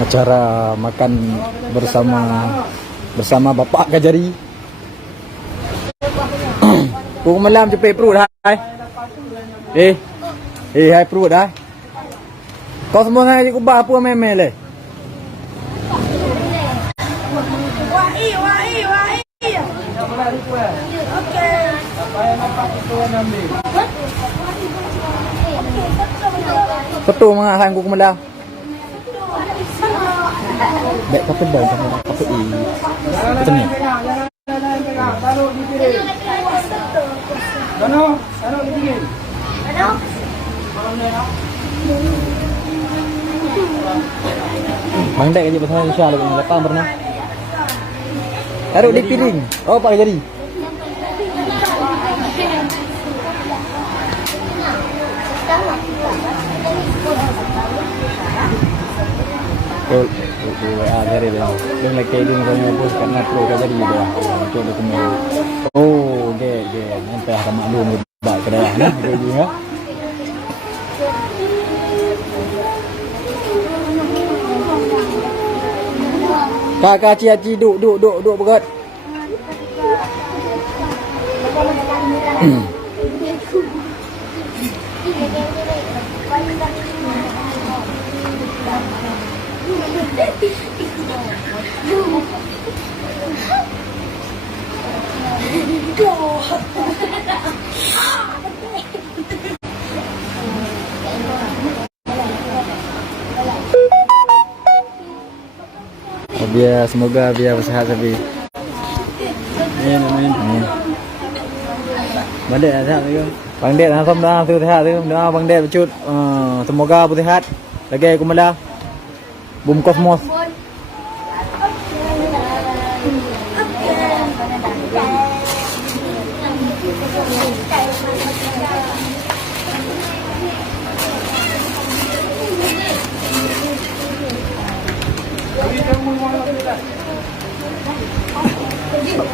acara makan bersama Bapak Kajari. Kung malam cepet perut hai. Hai perut hai. Kau semua ngai ku ba apa meme le. Wai. Okey. Betul mengahan ku malam. Baik apa dah apa macam ni. Taruh di piring. Taruh di piring. Bang Dek aja bahasa Indonesia lagi lepas pernah. Taruh di piring. Oh Pak Kajari. Oh, dari dia. Dia lagi dia dengan bos karena pro Kajari dia. Untuk dia kena. Oh, okey. Nampak ada maklum baik kedai ni dia juga. Kakak cici duk berat. Semoga biar bersihat tapi. Amin. Bang Dek sihat tu. Bang Dek alhamdulillah tu sihat tu. Doa Bang Dek becut. Semoga bersihat. Lagi aku malah. Boom Cosmos.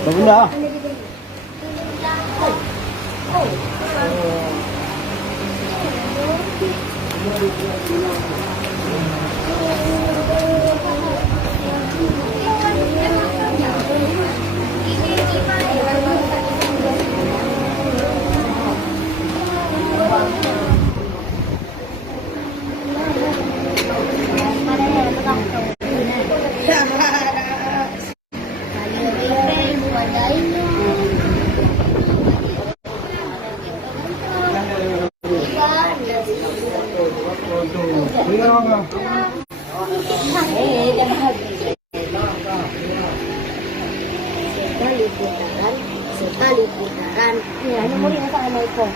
Apa benda? Sekali putaran. Ya, ini mau dimasak sama Eko.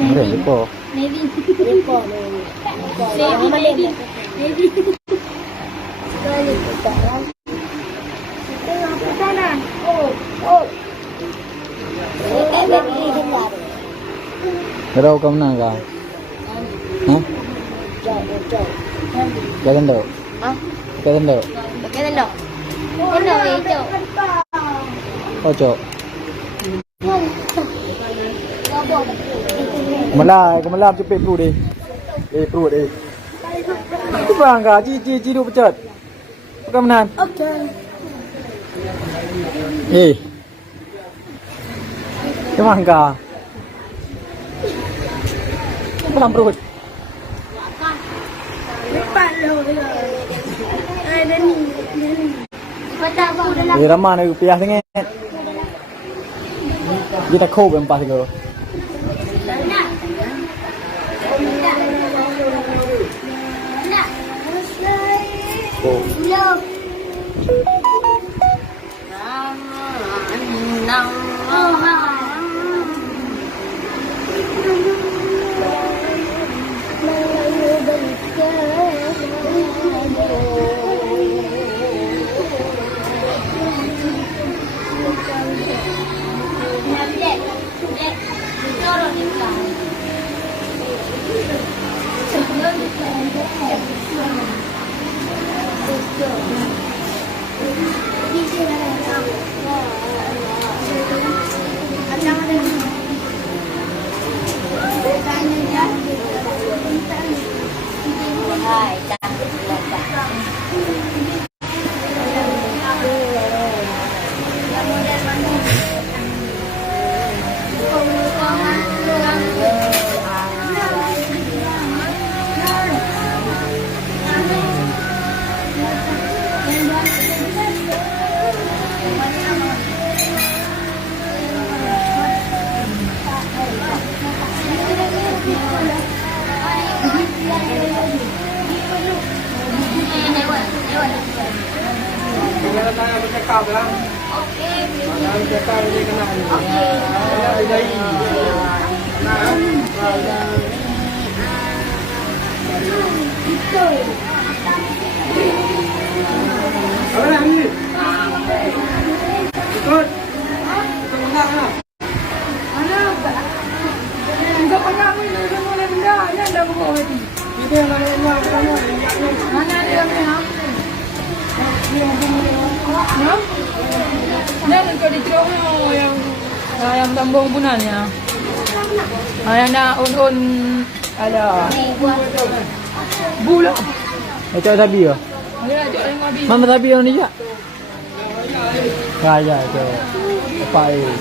Eko. Navy. Sekali putaran. Setengah putaran. Oh. Baby dengar. Berapa kau menang kau? Hah? Jauh. Jangan dok. Hah? Jangan dok. Bagaimana dok? Mana itu? Oh cok. Kemelam cepet perut dia. Perut dia. Itu bang kah? Cici duk pecat. Bukan menan. Okey. Kemang kah? Kemelam perut. Lepas lo. Ada ni. Patah aku dalam. Ramah ni rupiah sangat. Kita kau empat ke? Oh. Jangan kau dicerongnya yang tambung punanya. Yang na un ada bulan. Macam sabi ya. Ada ajak yang habis. Mama sabi yang ni je. Kaya tu. Apa ini?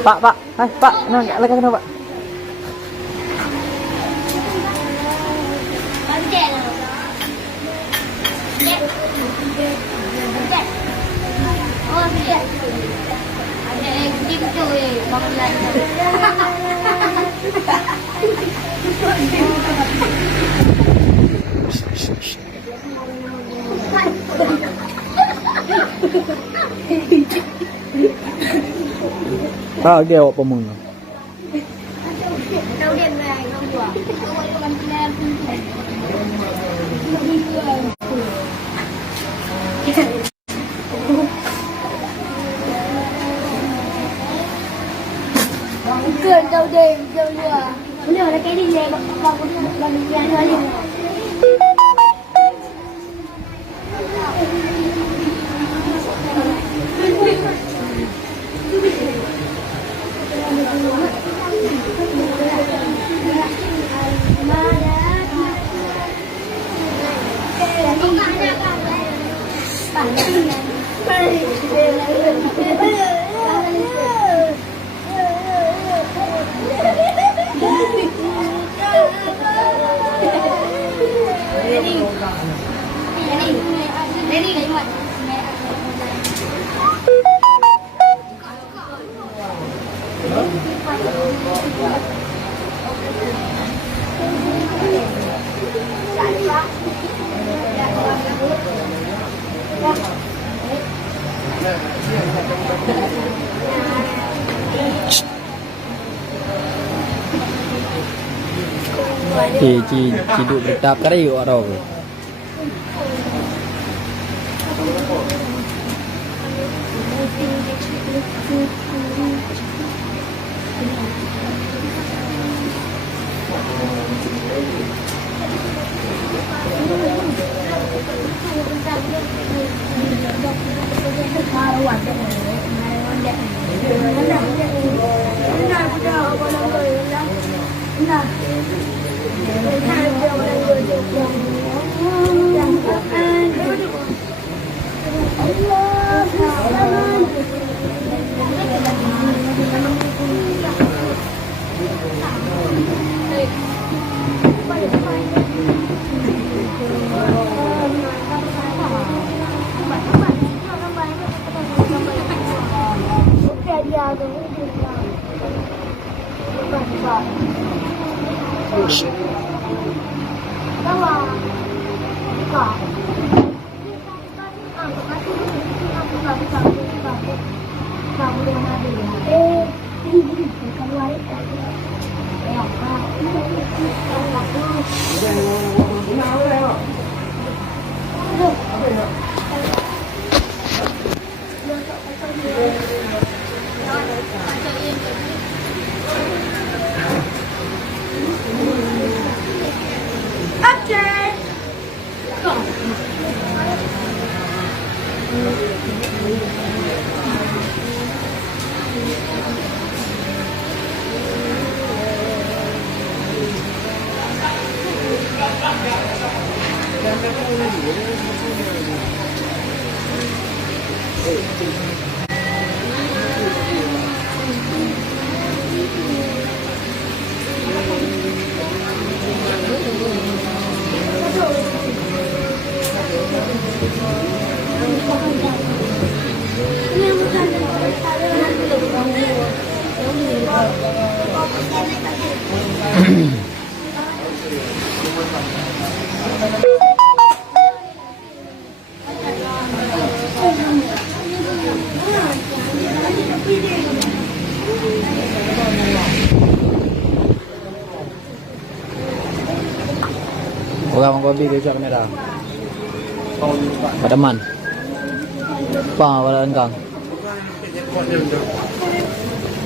Pak, hai Pak, nak lagi kenapa? Pak, dia awak pemung. Cười đâu đêm đâu lừa. Lừa là cái gì vậy? Bà cũng là mình ăn thôi. Ci duduk bertap kari orang. Orang kopi ke siap merah. Padaman. Pa pada engkang.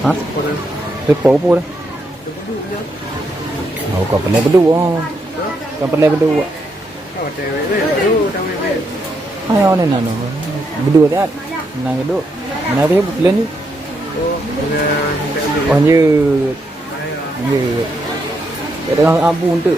Hah? Repo apa dah? Oh, kau pernah berdua. Kau pernah berdua. Ayo ni nano. Berdua dah. Nang kedua. Mana dia bukan ni? Oh, như. Như. Ada abu tu.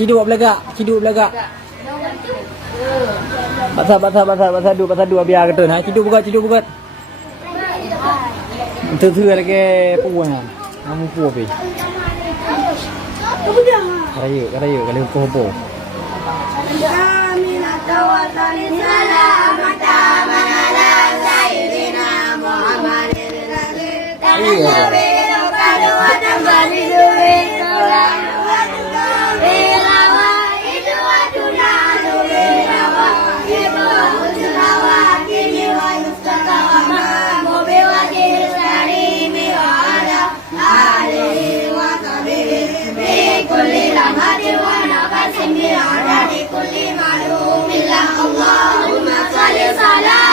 Ciduk belagak. Basah dua biar kata nah ciduk buka. Tu lagi puan. Kamu puan pi. Karayu kali po. Allahumma salli salam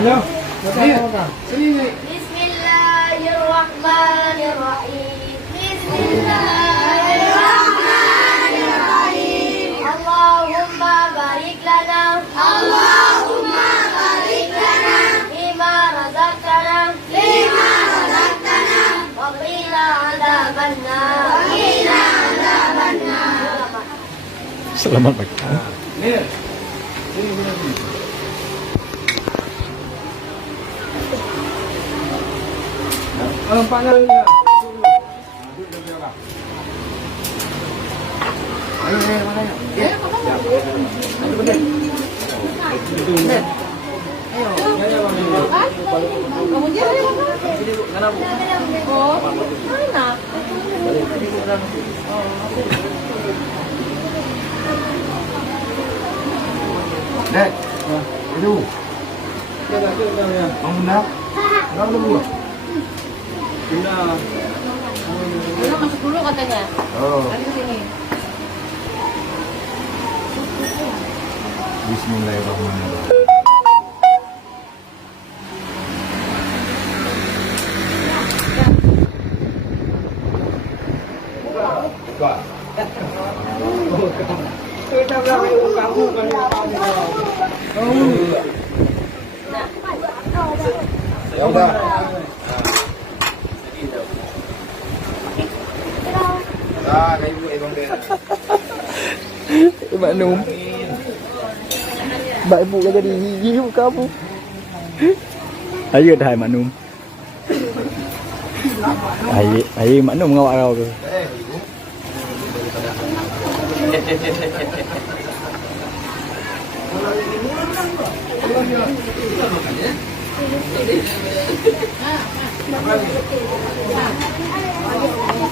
Bismillahirrahmanirrahim. Bismillahirrahmanirrahim. Allahumma barik lana. Allahumma barik lana. Lima razaqtana. Lima razaqtana. Wa qina adzabannar. Wa qina adzabannar. Selamat pagi. Dek, itu. Mau benar? Enggak dulu. Belum masuk dulu katanya. Oh. Lagi ke sini. Bismillahirrahmanirrahim. Ya udah. Ah, kayak ibu Bang Den. Mbak Num. Mbak Ibu kan jadi hiu kamu. Ayo dah Mbak Num. Ayo Mbak Num ngawak kau ke.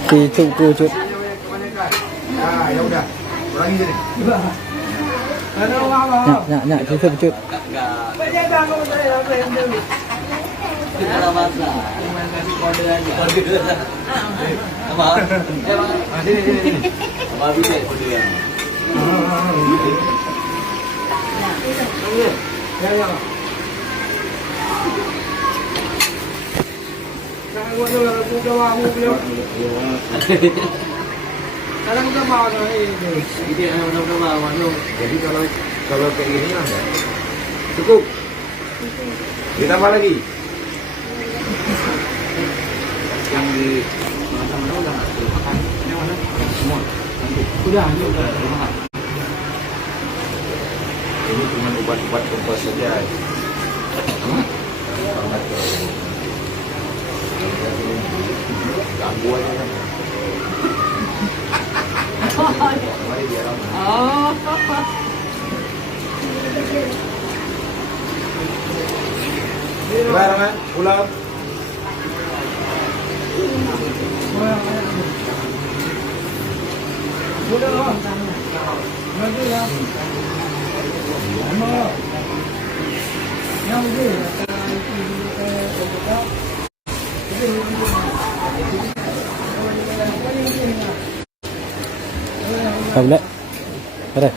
Kucut. Ah, ya udah. Ulangi jadi. Nyak, cucut. Jadi kalau kayak gini lah ya. Cukup. Ditambah lagi. Yang di mana-mana udah nggak makan. Yang mana? Semua. Udah makan. Ini cuma obat-obat kompos saja. Ganggu aja kan. Oh. Barengan pulang. Kau boleh? Ada.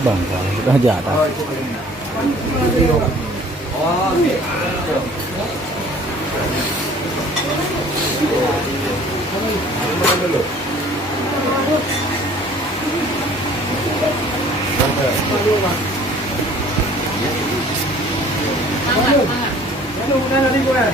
Bang, sudah jatuh. Mangga. Udah nanti gue.